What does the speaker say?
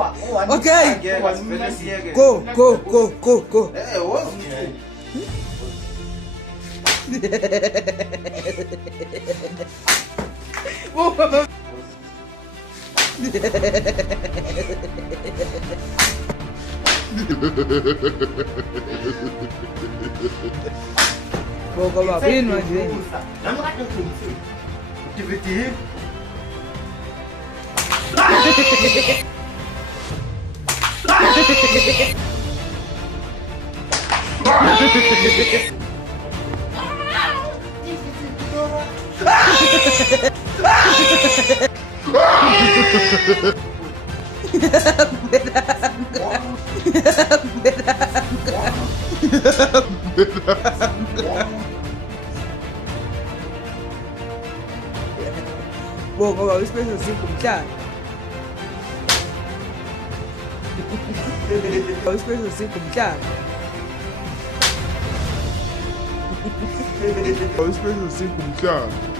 Okay. Go. Boga babini wajeni. Boga babini pensa assim como tá? Babini pensa assim como tá? Babini pensa assim como tá?